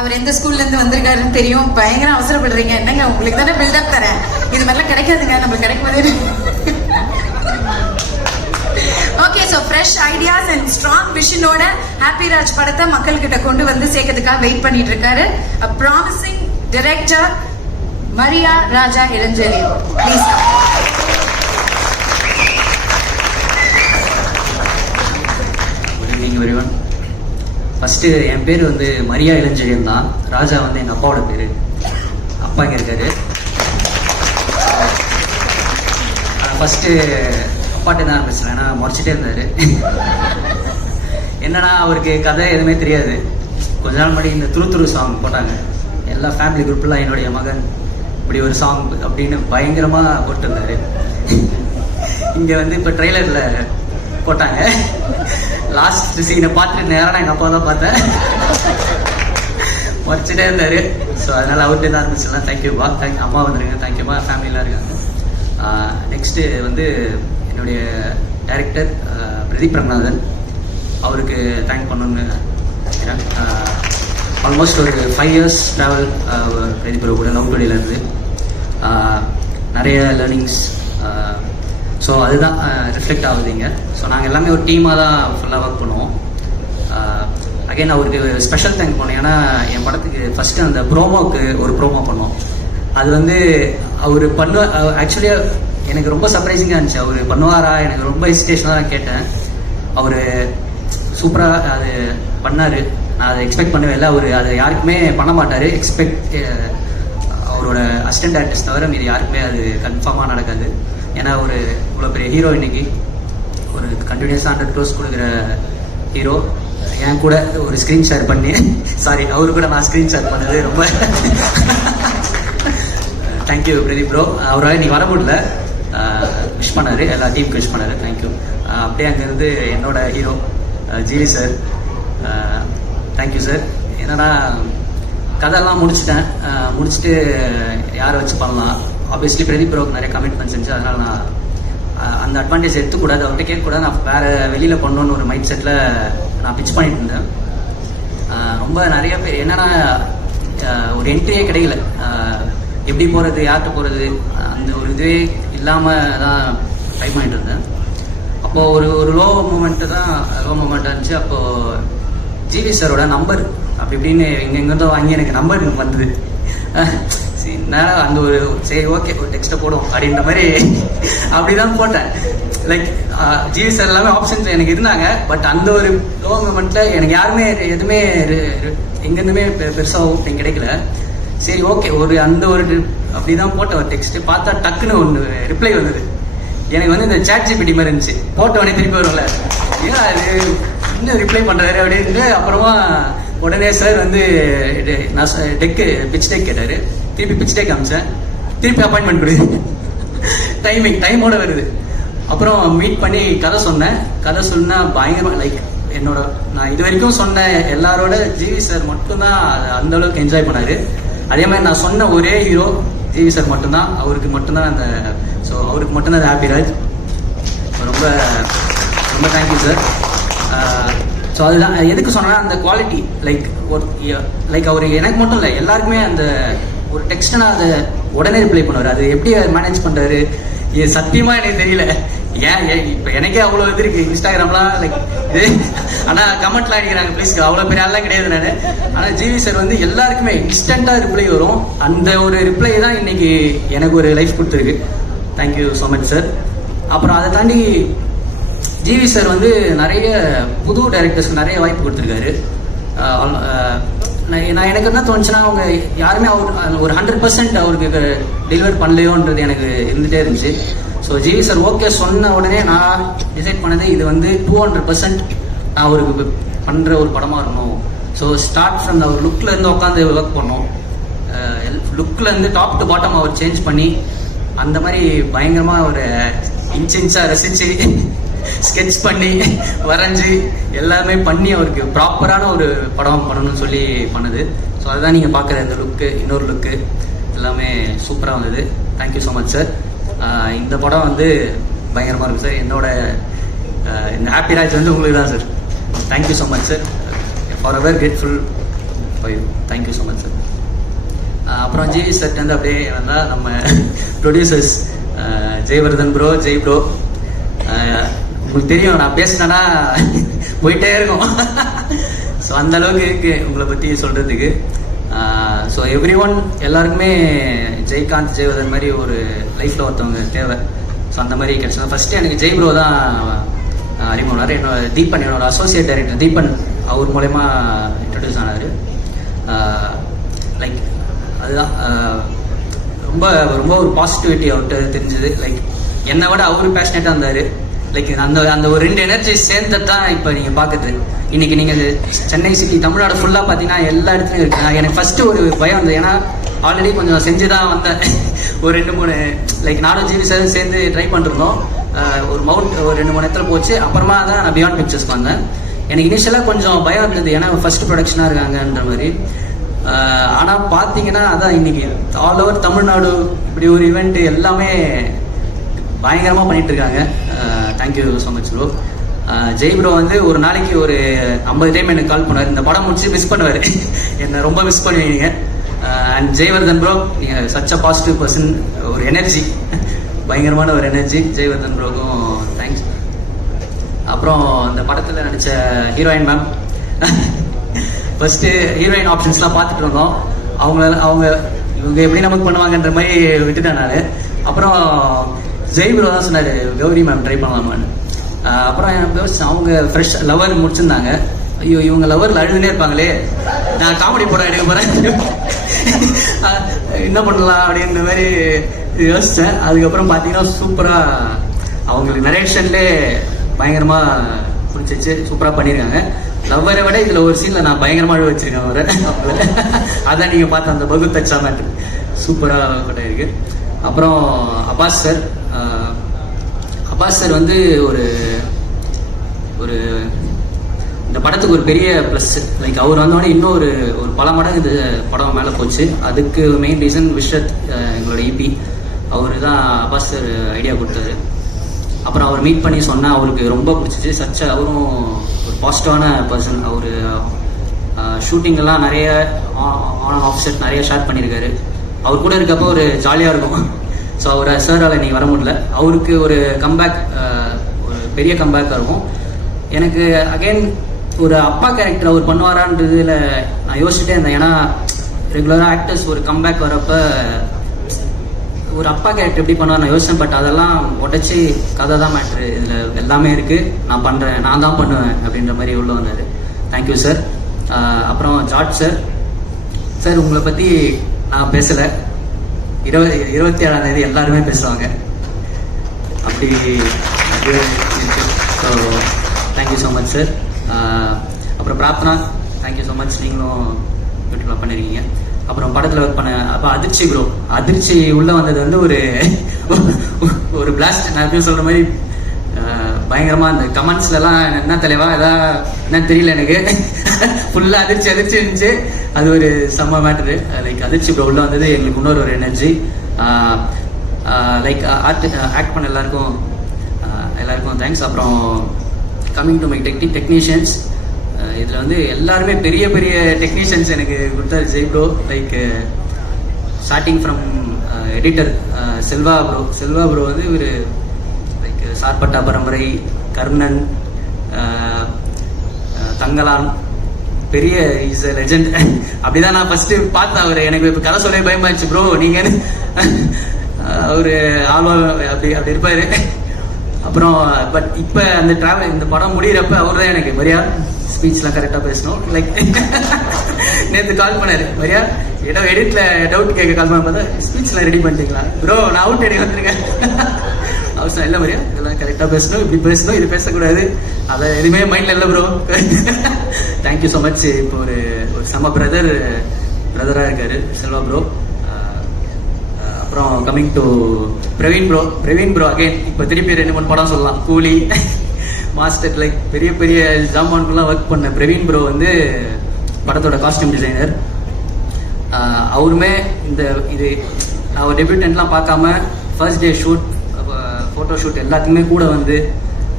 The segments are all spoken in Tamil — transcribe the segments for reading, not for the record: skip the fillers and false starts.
அவர் எந்த ஸ்கூல்ல இருந்து வந்திருக்காருன்னு தெரியும். பயங்கர அவசரப்படுறீங்க. என்னங்க உங்களுக்கு தானே பில்டப் தரேன். இது மாதிரிலாம் கிடைக்காதுங்க, நம்ம கிடைக்கும் போதே. Okay, so fresh ideas and strong விஷனோட ஹாப்பி ராஜ் படத்தை மக்கள்கிட்ட கொண்டு வந்து சேர்க்கறதுக்காக வெயிட் பண்ணிட்டு இருக்காரு. Promising director Maria Raja Ilanchezhiyan. Please. Good evening everyone. First என் பேர் வந்து மரியா இளஞ்செழியன் தான். ராஜா வந்து எங்கள் அப்பாவோட பேர். அப்பா இங்கே இருக்காரு. ஃபஸ்ட்டு அப்பாட்டே தான் ஆரம்பிச்சேன். ஏன்னா முறைச்சிட்டே இருந்தார். என்னன்னா அவருக்கு கதை எதுவுமே தெரியாது. கொஞ்ச நாள் முன்னாடி இந்த துரு சாங் போட்டாங்க. எல்லா ஃபேமிலி குரூப்லாம் என்னுடைய மகன் இப்படி ஒரு சாங் அப்படின்னு பயங்கரமாக போட்டிருந்தாரு. இங்கே வந்து இப்போ ட்ரெய்லரில் போட்டாங்க. லாஸ்ட் சீனை பார்த்துட்டு நேரம் நான் எங்கள் அப்பா தான் பார்த்தேன். முறைச்சிட்டே இருந்தார். ஸோ அதனால் அவர்கிட்ட தான் ஆரம்பிச்சிடலாம். தேங்க்யூப்பா. அம்மா வந்துருங்க. தேங்க்யூப்பா. ஃபேமிலியெலாம் இருக்காங்க. நெக்ஸ்ட்டு வந்து என்னுடைய டைரக்டர் பிரதீப் ரங்கநாதன். அவருக்கு தேங்க் பண்ணணுன்னு நினைக்கிறேன். ஆல்மோஸ்ட் ஒரு 5 years ட்ராவல் பிரதீப் கூட லவ் டுடேலேருந்து நிறைய லேர்னிங்ஸ். ஸோ அதுதான் ரிஃப்ளெக்ட் ஆகுதுங்க. ஸோ நாங்கள் எல்லாமே ஒரு டீமாக தான் ஃபுல்லாக ஒர்க் பண்ணுவோம். அகைன் அவருக்கு ஸ்பெஷல் தேங்க் பண்ணோம். ஏன்னா என் படத்துக்கு ஃபஸ்ட்டு அந்த ப்ரோமோவுக்கு ஒரு ப்ரோமோ பண்ணோம். அது வந்து அவர் ஆக்சுவலியாக எனக்கு ரொம்ப சர்ப்ரைசிங்காக இருந்துச்சு. அவர் பண்ணுவாரா, எனக்கு ரொம்ப ஹெசிடேஷனாக தான் கேட்டேன். அவர் சூப்பராக அது பண்ணார். நான் அதை எக்ஸ்பெக்ட் பண்ணவே இல்லை. அவர் அதை யாருக்குமே பண்ண மாட்டார். அவரோட அசிஸ்டன்ட் ஆர்டிஸ்ட் தவிர மீது யாருக்குமே அது கன்ஃபார்மாக நடக்காது. ஏன்னா ஒரு இவ்வளோ பெரிய ஹீரோ இன்னைக்கு ஒரு கண்டினியூஸாக 100 crores கொடுக்குற ஹீரோ என் கூட ஒரு ஸ்க்ரீன் ஷேர் பண்ணி சாரி அவரு கூட நான் ஸ்க்ரீன் ஷேர் பண்ணது ரொம்ப தேங்க்யூ பிரதீப் ப்ரோ. அவரால் இன்னைக்கு வர முடியல. விஷ் பண்ணார். எல்லா டீமுக்கு விஷ் பண்ணார். தேங்க்யூ. அப்படியே அங்கேருந்து என்னோட hero GV sir. Thank you sir. என்னன்னா கதையெல்லாம் முடிச்சுட்டேன். முடிச்சுட்டு யாரை வச்சு பண்ணலாம். ஆப்வியஸ்லி பிரதீப் ப்ரோக்கு நிறைய கமிட்மெண்ட்ஸ் இருந்துச்சு. அதனால் நான் அந்த அட்வான்டேஜ் எடுத்துக்கூடாது, அவர்கிட்ட கேட்கக்கூடாது. நான் வேறு வெளியில் பண்ணணுன்னு ஒரு மைண்ட் செட்டில் நான் பிச் பண்ணிட்டு இருந்தேன். ரொம்ப நிறைய பேர் என்னென்னா ஒரு என்ட்ரியே கிடைக்கல. எப்படி போகிறது, யார்கிட்ட போகிறது, அந்த ஒரு இதுவே இல்லாமல் தான் ட்ரை பண்ணிட்டு இருந்தேன். அப்போது ஒரு லோ மூமெண்ட்டாக இருந்துச்சு. அப்போது ஜிவி சாரோட நம்பர் அப்படி இப்படின்னு எங்கெங்கிருந்தோ வாங்கி எனக்கு நம்பர் வந்தது. நேரம் அந்த ஒரு சரி ஓகே ஒரு டெக்ஸ்ட்டை போடும் அப்படின்ற மாதிரி அப்படி தான் போட்டேன். லைக் ஜிவி சார் எல்லாமே ஆப்ஷன்ஸ் எனக்கு இருந்தாங்க. பட் அந்த ஒரு லோ மூமெண்ட்டில் எனக்கு யாருமே எதுவுமே எங்கேருந்துமே பெருசாக ஓப்பனிங் கிடைக்கல. சரி ஓகே அந்த ஒரு அப்படி தான் போட்ட ஒரு டெக்ஸ்ட்டு பார்த்தா டக்குன்னு ஒன்று ரிப்ளை வந்தது. எனக்கு வந்து இந்த சாட் ஜிபிடி மாதிரி இருந்துச்சு. போட்ட உடனே திருப்பி வரும்ல, ஏன் அது இன்னும் ரிப்ளை பண்ணுறாரு அப்படின்ட்டு. அப்புறமா உடனே சார் வந்து நான் பிச் டெக் கேட்டார். திருப்பி பிச் டெக் காமிச்சேன். திருப்பி அப்பாயின்மெண்ட் கொடுக்குது. டைமோட வருது. அப்புறம் மீட் பண்ணி கதை சொன்னேன். கதை சொன்னால் பயங்கரமாக லைக் நான் இது வரைக்கும் சொன்ன எல்லாரோட ஜிவி சார் மட்டும்தான் அந்த அளவுக்கு என்ஜாய் பண்ணார். அதே மாதிரி நான் சொன்ன ஒரே ஹீரோ ஜிவி சார் மட்டும்தான். அவருக்கு மட்டும்தான் அவருக்கு மட்டும்தான் ஹாப்பி ராஜ். ரொம்ப ரொம்ப தேங்க்யூ சார். ஸோ அதுதான் எதுக்கு சொன்னால் அந்த குவாலிட்டி லைக் அவர் எனக்கு மட்டும் இல்லை எல்லாருக்குமே அந்த ஒரு டெக்ஸ்ட்டை அதை உடனே ரிப்ளை பண்ணுவார். அது எப்படி மேனேஜ் பண்ணுறாரு சத்தியமாக எனக்கு தெரியல. ஏன் இப்போ எனக்கே அவ்வளோ இது இருக்குது இன்ஸ்டாகிராம்லாம் லைக் இது. ஆனால் கமெண்ட்லாம் அடிக்கிறாங்க ப்ளீஸ், அவ்வளோ பெரிய ஆள்லாம் கிடையாது நான். ஆனால் ஜிவி சார் வந்து எல்லாருக்குமே இன்ஸ்டண்ட்டாக ரிப்ளை வரும். அந்த ஒரு ரிப்ளை தான் இன்னைக்கு எனக்கு ஒரு லைஃப் கொடுத்துருக்கு. Thank you so much sir. அப்புறம் அதை தாண்டி ஜிவி சார் வந்து நிறைய புது டைரக்டர்ஸ்க்கு நிறைய வாய்ப்பு கொடுத்துருக்காரு. நான் எனக்கு என்ன தோணுச்சுன்னா அவங்க யாருமே ஒரு 100% அவருக்கு டெலிவர் பண்ணலையோன்றது எனக்கு இருந்துகிட்டே இருந்துச்சு. ஸோ ஜிவி சார் ஓகே சொன்ன உடனே நான் டிசைட் பண்ணது இது வந்து 200% நான் அவருக்கு பண்ணுற ஒரு படமாக இருக்கணும். ஸோ ஸ்டார்ட் ஃப்ரம் அவர் லுக்லேருந்து உட்காந்து ஒர்க் பண்ணோம். லுக்லேருந்து டாப் டு பாட்டம் அவர் சேஞ்ச் பண்ணி அந்த மாதிரி பயங்கரமாக ஒரு இன்ச்சாக ரசித்து ஸ்கெட்ச் பண்ணி வரைஞ்சி எல்லாமே பண்ணி அவருக்கு ப்ராப்பரான ஒரு படம் பண்ணணும்னு சொல்லி பண்ணுது. ஸோ அதுதான் நீங்கள் பார்க்குற இந்த லுக்கு, இன்னொரு லுக்கு எல்லாமே சூப்பராக வந்தது. Thank you so much sir. இந்த படம் வந்து பயங்கரமாக இருக்கும் சார். என்னோட இந்த ஹாப்பி ராஜ் வந்து உங்களுக்கு தான் sir. Thank you so much sir. For ever grateful for you. Thank you so much sir. அப்புறம் ஜிவி சார் வந்து அப்படியே வந்தால் நம்ம producers Jayewardene bro, Jai bro. உங்களுக்கு தெரியும் நான் பேசினேன்னா போயிட்டே இருக்கும். ஸோ அந்த அளவுக்கு இருக்கு உங்களை பற்றி சொல்கிறதுக்கு. ஸோ எவ்ரி ஒன் எல்லாருக்குமே ஜெய்காந்த், ஜெயவர்தன் மாதிரி ஒரு லைஃப்பில் ஒருத்தவங்க தேவை. ஸோ அந்த மாதிரி கிடைச்சது. ஃபஸ்ட்டு எனக்கு ஜெய் ப்ரோ தான் அறிமுகம்னார். என்னோட தீபன், என்னோட அசோசியேட் டைரக்டர் தீபன், அவர் மூலயமா இன்ட்ரடியூஸ் ஆனார். லைக் அதுதான் ரொம்ப ரொம்ப ஒரு பாசிட்டிவிட்டி அவர்கிட்ட தெரிஞ்சது. லைக் என்னை விட அவர் பேஷனேட்டாக இருந்தார். லைக் அந்த ஒரு 2 எனர்ஜி சேர்ந்தது தான் இப்போ நீங்கள் பார்க்குறது. இன்றைக்கி நீங்கள் சென்னை சிட்டி, தமிழ்நாடு ஃபுல்லாக பார்த்தீங்கன்னா எல்லா இடத்துலையும் இருக்குது. எனக்கு ஃபஸ்ட்டு ஒரு பயம் இருந்தது, ஏன்னா ஆல்ரெடி கொஞ்சம் செஞ்சு தான் வந்தேன். ஒரு 2-3 லைக் நானும் ஜிவி சார் சேர்ந்து ட்ரை பண்ணிருந்தோம். ஒரு 2-3 இடத்துல போச்சு. அப்புறமா தான் நான் பியாண்ட் பிக்சர்ஸ்க்கு வந்தேன். எனக்கு இனிஷியலாக கொஞ்சம் பயம் இருந்தது, ஏன்னா ஃபர்ஸ்ட் ப்ரொடக்ஷனாக இருக்காங்கன்ற மாதிரி. ஆனால் பார்த்தீங்கன்னா அதான் இன்னைக்கு ஆல் ஓவர் தமிழ்நாடு இப்படி ஒரு ஈவெண்ட் எல்லாமே பயங்கரமாக பண்ணிட்டு இருக்காங்க. Thank you so much bro. Jai bro வந்து ஒரு நாளைக்கு ஒரு 50 டைம் எனக்கு கால் பண்ணுவார். இந்த படம் முடிச்சு மிஸ் பண்ணுவார், என்னை ரொம்ப மிஸ் பண்ணுவீங்க. அண்ட் ஜெயவர்தன் ப்ரோ, நீங்கள் சச் அ பாசிட்டிவ் பர்சன், ஒரு எனர்ஜி, பயங்கரமான ஒரு எனர்ஜி. ஜெயவர்தன் ப்ரோக்கும் தேங்க்ஸ். அப்புறம் இந்த படத்தில் நடித்த ஹீரோயின் மேம், ஃபர்ஸ்ட்டு ஹீரோயின் ஆப்ஷன்ஸ்லாம் பார்த்துட்டு இருந்தோம். இவங்க எப்படி நமக்கு பண்ணுவாங்கன்ற மாதிரி விட்டுட்டேன் நான். அப்புறம் ஜெய் ப்ரோ தான் சொன்னார், கௌரி மேம் ட்ரை பண்ணலாமான்னு. அப்புறம் அவங்க ஃப்ரெஷ் லவர் முடிச்சிருந்தாங்க. ஐயோ இவங்க லவரில் அழுதுனே இருப்பாங்களே, நான் காமெடி படம் எடுக்க போகிறேன், என்ன பண்ணலாம் அப்படின்ற மாதிரி யோசித்தேன். அதுக்கப்புறம் பார்த்தீங்கன்னா சூப்பராக அவங்களுக்கு நரேஷன்லேயே பயங்கரமாக பிடிச்சிச்சு, சூப்பராக பண்ணியிருக்காங்க. லவ்வரை விட இதில் ஒரு சீனில் நான் பயங்கரமாக அழுவ வச்சுருக்கேன் அவரை. அதான் நீங்கள் பார்த்த அந்த பகு தச்சா மேட்ரு சூப்பராக பண்ணியிருக்கு. அப்புறம் அப்பாஸ் சார் வந்து ஒரு இந்த படத்துக்கு ஒரு பெரிய ப்ளஸ். லைக் அவர் வந்தோடனே இன்னும் ஒரு பல மடங்கு இந்த படம் மேலே போச்சு. அதுக்கு மெயின் ரீசன் விஷத், எங்களோட இபி, அவர் தான் அப்பாஸ் சார் ஐடியா கொடுத்தாரு. அப்புறம் அவர் மீட் பண்ணி சொன்னால் அவருக்கு ரொம்ப பிடிச்சிச்சு. அவரும் ஒரு பாசிட்டிவான பர்சன். அவர் ஷூட்டிங்கெல்லாம் நிறைய ஆன் ஆஃப் செட் நிறைய ஷேர் பண்ணியிருக்காரு. அவர் கூட இருக்கப்போ ஒரு ஜாலியாக இருக்கும். ஸோ அவரை சாரால் நீ வர முடியல, அவருக்கு ஒரு கம்பேக், ஒரு பெரிய கம்பேக்காக இருக்கும். எனக்கு அகைன் ஒரு அப்பா கேரக்டர் அவர் பண்ணுவாரான்றதுல நான் யோசிச்சுட்டே இருந்தேன். ஏன்னா ரெகுலராக ஆக்டர்ஸ் ஒரு கம்பேக் வரப்போ ஒரு அப்பா கேரக்டர் எப்படி பண்ணுவார் நான் யோசிச்சேன். பட் அதெல்லாம் உடச்சி கதை தான் மேட்ரு, இதில் எல்லாமே இருக்குது, நான் பண்ணுறேன், நான் தான் பண்ணுவேன் அப்படின்ற மாதிரி உள்ள வந்தார். Thank you sir. அப்புறம் ஜார்ஜ் சார் உங்களை பற்றி நான் பேசலை, 27ஆம் தேதி எல்லாருமே பேசுவாங்க, அப்படி so thank you so much sir. அப்புறம் பிரார்த்தனா, தேங்க்யூ ஸோ மச், நீங்களும் பியூட்டிஃபுல்லாக பண்ணியிருக்கீங்க. அப்புறம் படத்தில் ஒர்க் பண்ண அப்போ அதிர்ச்சி ப்ரோ, அதிர்ச்சி உள்ளே வந்தது வந்து ஒரு பிளாஸ்ட். நான் எப்படி சொல்கிற மாதிரி பயங்கரமாக அந்த கமெண்ட்ஸ்லாம் என்ன தலைவா எதாவது என்னன்னு தெரியல, எனக்கு ஃபுல்லாக அதிர்ச்சி இருந்துச்சு. அது ஒரு செம்ம மேட்ரு. லைக் அதிர்ச்சி ப்ரோ உள்ளே வந்தது எங்களுக்கு இன்னொரு ஒரு எனர்ஜி. லைக் ஆக்ட் பண்ண எல்லாருக்கும் தேங்க்ஸ். அப்புறம் கம்மிங் டு மை டெக்னீஷியன்ஸ், இதில் வந்து எல்லாருமே பெரிய பெரிய டெக்னீஷியன்ஸ் எனக்கு கொடுத்தாரு Jai bro. Like starting from editor Selva bro வந்து ஒரு லைக் சார்பட்டா பரம்பரை, கர்ணன், தங்கலான், பெரிய இஸ் அ லெஜெண்ட். அப்படிதான் நான் ஃபர்ஸ்ட் பார்த்தேன் அவர். எனக்கு இப்போ கதை சொல்ல பயமாச்சு ப்ரோ, நீங்கள் அவர் ஆல்வா அப்படி இருப்பார். அப்புறம் பட் இப்போ அந்த இந்த படம் முடிகிறப்ப அவர் தான் எனக்கு மரியா ஸ்பீச்லாம் கரெக்டாக பேசணும். லைக் நேற்று கால் பண்ணார், மரியா ஏதோ எடிட்டில் டவுட் கேட்க கால் பண்ண பார்த்தா ஸ்பீச்லாம் ரெடி பண்ணிட்டீங்களா ப்ரோ, நான் அவுட் எடுக்க வந்துருக்கேன். அவசரம் இல்லை மரியா, இதெல்லாம் கரெக்டாக பேசணும், இப்படி பேசணும், இது பேசக்கூடாது, அதை எதுவுமே மைண்டில் இல்லை ப்ரோ. Thank you so much. இப்போ ஒரு செம்ம பிரதராக இருக்கார் செல்வா ப்ரோ. அப்புறம் coming to Praveen bro again இப்போ திருப்பி 2-3 படம் சொல்லலாம். கூலி, மாஸ்டர், லைக் பெரிய பெரிய ஜாமான்குலாம் ஒர்க் பண்ண பிரவீன் ப்ரோ வந்து படத்தோட காஸ்டியூம் டிசைனர். அவருமே இது அவர் டெபியூட்டன்ட்லாம் பார்க்காம first day shoot, photo shoot எல்லாத்துக்குமே கூட வந்து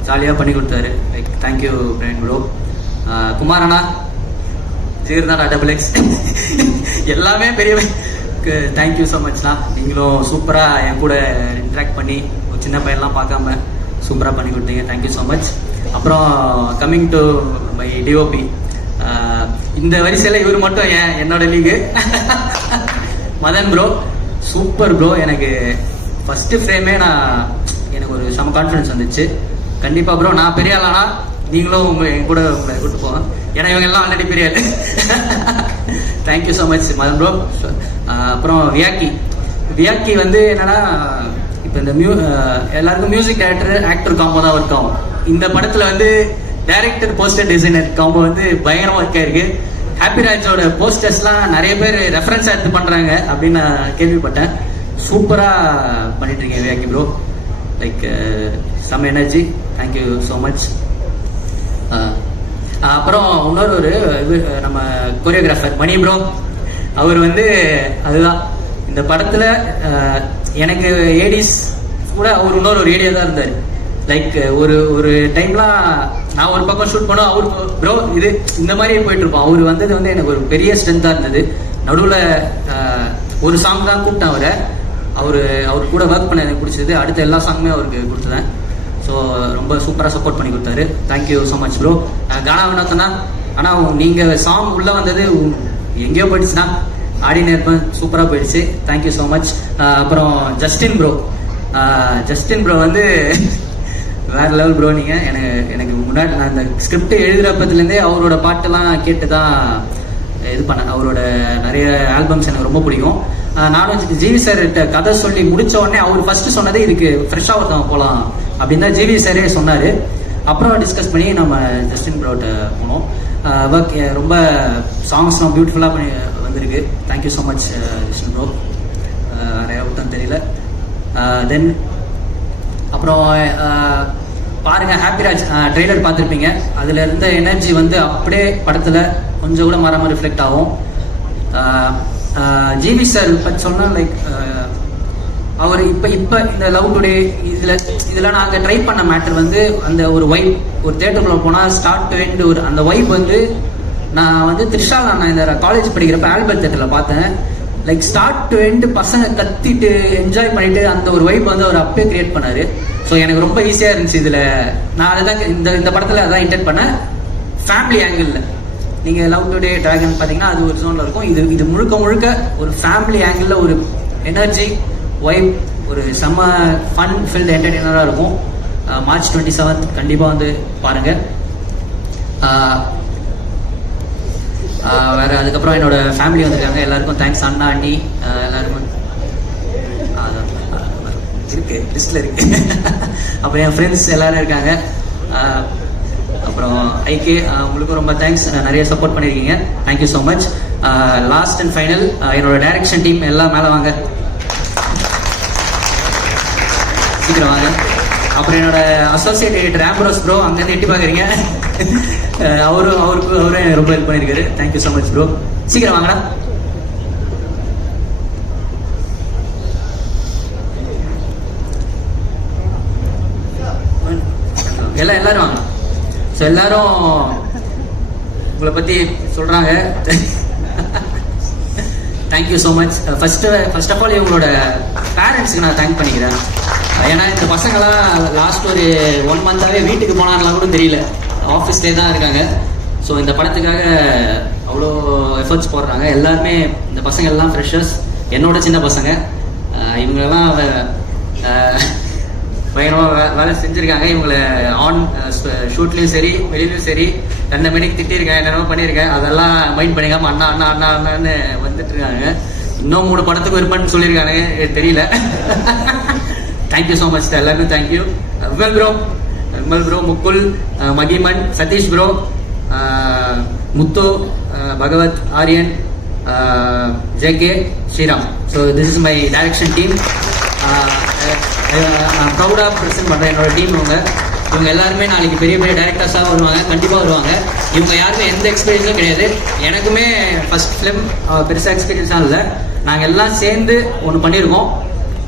ஜாலியாக பண்ணி கொடுத்தாரு. Like thank you Praveen bro. குமாரண்ணா ஜீர் தான் டபுள் எக்ஸ் எல்லாமே பெரிய தேங்க்யூ ஸோ மச்ண்ணா. நீங்களும் சூப்பராக என் கூட இன்ட்ராக்ட் பண்ணி ஒரு சின்ன பையன்லாம் பார்க்காம சூப்பராக பண்ணி கொடுத்தீங்க. Thank you so much. அப்புறம் கம்மிங் டு மை டிஓபி, இந்த வரிசையில் இவர் மட்டும் என்னோட லீகு மதன் ப்ரோ. Super bro. எனக்கு ஃபஸ்ட்டு ஃப்ரேமே எனக்கு ஒரு செம கான்ஃபிடன்ஸ் வந்துச்சு. கண்டிப்பாக ப்ரோ நான் பெரிய ஆளானா நீங்களும் என் கூட உங்களை கூட்டு போவேன். ஏன்னா இவங்க எல்லாம் ஆல்ரெடி பெரிய ஆள். Thank you so much Madhan bro. அப்புறம் வியாக்கி வந்து என்னன்னா, இப்போ இந்த எல்லாருக்கும் மியூசிக் டைரக்டர் ஆக்டர் காம்போ தான் ஒர்க் ஆகும். இந்த படத்தில் வந்து டைரக்டர் போஸ்டர் டிசைனர் காம்போ வந்து பயங்கரமாக ஒர்க் ஆயிருக்கு. ஹாப்பிராஜோட போஸ்டர்ஸ்லாம் நிறைய பேர் ரெஃபரன்ஸ் எடுத்து பண்ணுறாங்க அப்படின்னு நான் கேள்விப்பட்டேன். சூப்பராக பண்ணிட்டு இருக்கேன் வியாக்கி bro. Like some energy. Thank you so much. அப்புறம் இன்னொரு நம்ம கொரியோகிராஃபர் மணி ப்ரோ. அவர் வந்து அதுதான் இந்த படத்தில் எனக்கு ஏடிஸ் கூட அவர் இன்னொரு ஒரு ஏடியா தான் இருந்தார். லைக் ஒரு டைம்லாம் நான் ஒரு பக்கம் ஷூட் பண்ணோம், அவரு ப்ரோ இது இந்த மாதிரியே போயிட்டு இருப்போம். அவர் வந்தது வந்து எனக்கு ஒரு பெரிய ஸ்ட்ரென்த்தாக இருந்தது. நடுவில் ஒரு சாங் தான் கூப்பிட்டேன் அவர் கூட ஒர்க் பண்ண எனக்கு பிடிச்சது. அடுத்த எல்லா சாங்குமே அவருக்கு கொடுத்துதேன். ஸோ ரொம்ப சூப்பராக சப்போர்ட் பண்ணி கொடுத்தாரு. Thank you so much bro. Gana வினோத்னா, ஆனால் நீங்கள் சாங் உள்ளே வந்தது எங்கேயோ போயிடுச்சுன்னா ஆடினே இருப்பேன். சூப்பராக போயிடுச்சு. Thank you so much. அப்புறம் ஜஸ்டின் ப்ரோ வந்து வேற லெவல் ப்ரோ. நீங்கள் எனக்கு முன்னாடி நான் இந்த ஸ்கிரிப்ட் எழுதுறப்பத்துலேருந்தே அவரோட பாட்டெல்லாம் கேட்டு தான் இது பண்ணேன். அவரோட நிறைய ஆல்பம்ஸ் எனக்கு ரொம்ப பிடிக்கும். நானும் ஜிவி சார்கிட்ட கதை சொல்லி முடிச்ச உடனே அவர் ஃபர்ஸ்ட் சொன்னதே இதுக்கு ஃப்ரெஷ்ஷாக ஒருத்தவங்க போகலாம் அப்படின்னு தான் ஜிவி சாரே சொன்னார். அப்புறம் டிஸ்கஸ் பண்ணி நம்ம ஜஸ்டின் ப்ரோட்ட போனோம். ஒர்க் ரொம்ப சாங்ஸ்லாம் பியூட்டிஃபுல்லாக பண்ணி வந்திருக்கு. Thank you so much Justin bro. வேறு ஒருத்தம் தெரியல. தென் அப்புறம் பாருங்கள் ஹாப்பிராஜ் ட்ரெய்லர் பார்த்துருப்பீங்க. அதில் இருந்த எனர்ஜி வந்து அப்படியே படத்தில் கொஞ்சம் கூட மாறாமல் ரிஃப்ளெக்ட் ஆகும். ஜிவி சார் பற்றி சொன்னால் லைக் அவர் இப்போ இந்த லவ் டுடே இதில் நாங்கள் ட்ரை பண்ண மேட்டர் வந்து அந்த ஒரு வைப். ஒரு தேட்டருக்குள்ளே போனால் ஸ்டார்ட் டு எண்ட் அந்த வைப் வந்து நான் வந்து நான் இந்த காலேஜ் படிக்கிறப்ப ஆல்பர்ட் தேட்டரில் பார்த்தேன். லைக் ஸ்டார்ட் டு எண்ட் பசங்க கத்திட்டு என்ஜாய் பண்ணிட்டு அந்த ஒரு வைப் வந்து அவர் அப்பயே கிரியேட் பண்ணார். ஸோ எனக்கு ரொம்ப ஈஸியாக இருந்துச்சு. இதில் நான் அதை தான் இந்த படத்தில் அதான் இன்டென்ட் பண்ணேன். ஃபேமிலி ஆங்கிளில் நீங்கள் லவ் டுடே டிராகன் பார்த்தீங்கன்னா அது ஒரு ஜோனில் இருக்கும். இது முழுக்க ஒரு ஃபேமிலி ஆங்கிளில் ஒரு எனர்ஜி வைப், ஒரு செம்ம ஃபன் ஃபில்ட் என்டர்டெய்னராக இருக்கும். மார்ச் 27 கண்டிப்பாக வந்து பாருங்கள். வேறு அதுக்கப்புறம் என்னோட ஃபேமிலி வந்திருக்காங்க. எல்லாருக்கும் தேங்க்ஸ். அண்ணா அண்ணி எல்லாருக்கும் இருக்கு லிஸ்ட்டில் இருக்கு. அப்புறம் என் ஃப்ரெண்ட்ஸ் எல்லாரும் இருக்காங்க. அப்புறம் ஐகே உங்களுக்கும் ரொம்ப தேங்க்ஸ். நிறைய சப்போர்ட் பண்ணியிருக்கீங்க. Thank you so much. Last and final என்னோட டைரக்ஷன் டீம் எல்லாம் மேலே வாங்க, சீக்கிரம் வாங்க. அப்புறம் என்னோட அசோசியேட் எடிட்டர் ஆம்பரோஸ் ப்ரோ அங்கேருந்து எட்டி பார்க்குறீங்க. அவரும் ரொம்ப ஹெல்ப் பண்ணியிருக்காரு. Thank you so much bro. சீக்கிரம் வாங்கடா. எல்லாரும் வாங்க. ஸோ எல்லாரும் உங்களை பற்றி சொல்கிறாங்க. Thank you so much. First of all இவங்களோட பேரண்ட்ஸுக்கு நான் தேங்க் பண்ணிக்கிறேன். ஏன்னா இந்த பசங்களாம் லாஸ்ட் ஒரு 1 மந்தாகவே வீட்டுக்கு போனாங்கலாம் கூட தெரியல, ஆஃபீஸ்லேயே தான் இருக்காங்க. ஸோ இந்த படத்துக்காக அவ்வளோ எஃபர்ட்ஸ் போடுறாங்க. எல்லாருமே இந்த பசங்க எல்லாம் ஃப்ரெஷர்ஸ், என்னோட சின்ன பசங்க. இவங்களெல்லாம் பயங்கரமாக வேலை செஞ்சுருக்காங்க. இவங்களை ஆன் ஷூட்லேயும் சரி வெளியிலையும் சரி 2 மணிக்கு திட்டிருக்கேன், என்னென்னமோ பண்ணியிருக்கேன். அதெல்லாம் மைண்ட் பண்ணிக்காமல் அண்ணான்னு வந்துட்டு இருக்காங்க. இன்னும் 3 படத்துக்கு இருப்பேன்னு சொல்லியிருக்காங்க, தெரியல. தேங்க்யூ ஸோ மச் எல்லாருக்கும். தேங்க்யூ விமல் ப்ரோ, முக்குல், மகிமன், Satish bro, Muthu, Bhagavath, Aryan, JK, Sriram. So this is my direction team. நான் ப்ரௌடாக ப்ரெசென்ட் பண்ணுறேன் என்னோட டீம். இவங்க எல்லாருமே நாளைக்கு பெரிய பெரிய டைரக்டர்ஸாக வருவாங்க, கண்டிப்பாக வருவாங்க. இவங்க யாருமே எந்த எக்ஸ்பீரியன்ஸும் கிடையாது. எனக்குமே ஃபர்ஸ்ட் ஃபிலிம் பெருசாக எக்ஸ்பீரியன்ஸாக இல்லை. நாங்கள் எல்லாம் சேர்ந்து ஒன்று பண்ணியிருக்கோம்.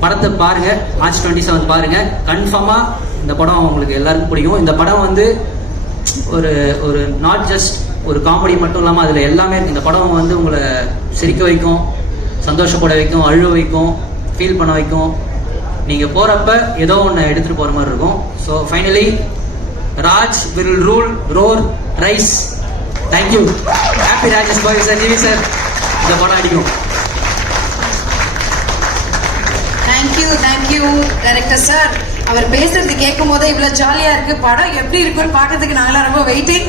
படத்தை பாருங்கள், மார்ச் 27 பாருங்கள். கன்ஃபார்மாக இந்த படம் உங்களுக்கு எல்லாருக்கும் பிடிக்கும். இந்த படம் வந்து ஒரு நாட் ஜஸ்ட் ஒரு காமெடி மட்டும் இல்லாமல் அதில் எல்லாமே இந்த படம் வந்து உங்களை சிரிக்க வைக்கும், சந்தோஷப்பட வைக்கும், அழுவ வைக்கும், ஃபீல் பண்ண வைக்கும். நீங்கள் போகிறப்ப ஏதோ ஒன்று எடுத்துகிட்டு போகிற மாதிரி இருக்கும். So finally Raj will rule roar rise. Thank you. Happy Rajesh bhai sir, GV sir, இந்த படம் அடிக்கும். Thank you director sir. அவர் பேசுறது கேட்கும் போதே இவ்வளவு ஜாலியா இருக்கு. படம் எப்படி இருக்குன்னு பாக்கிறதுக்கு நாங்களாம் ரொம்ப வெயிட்டிங்.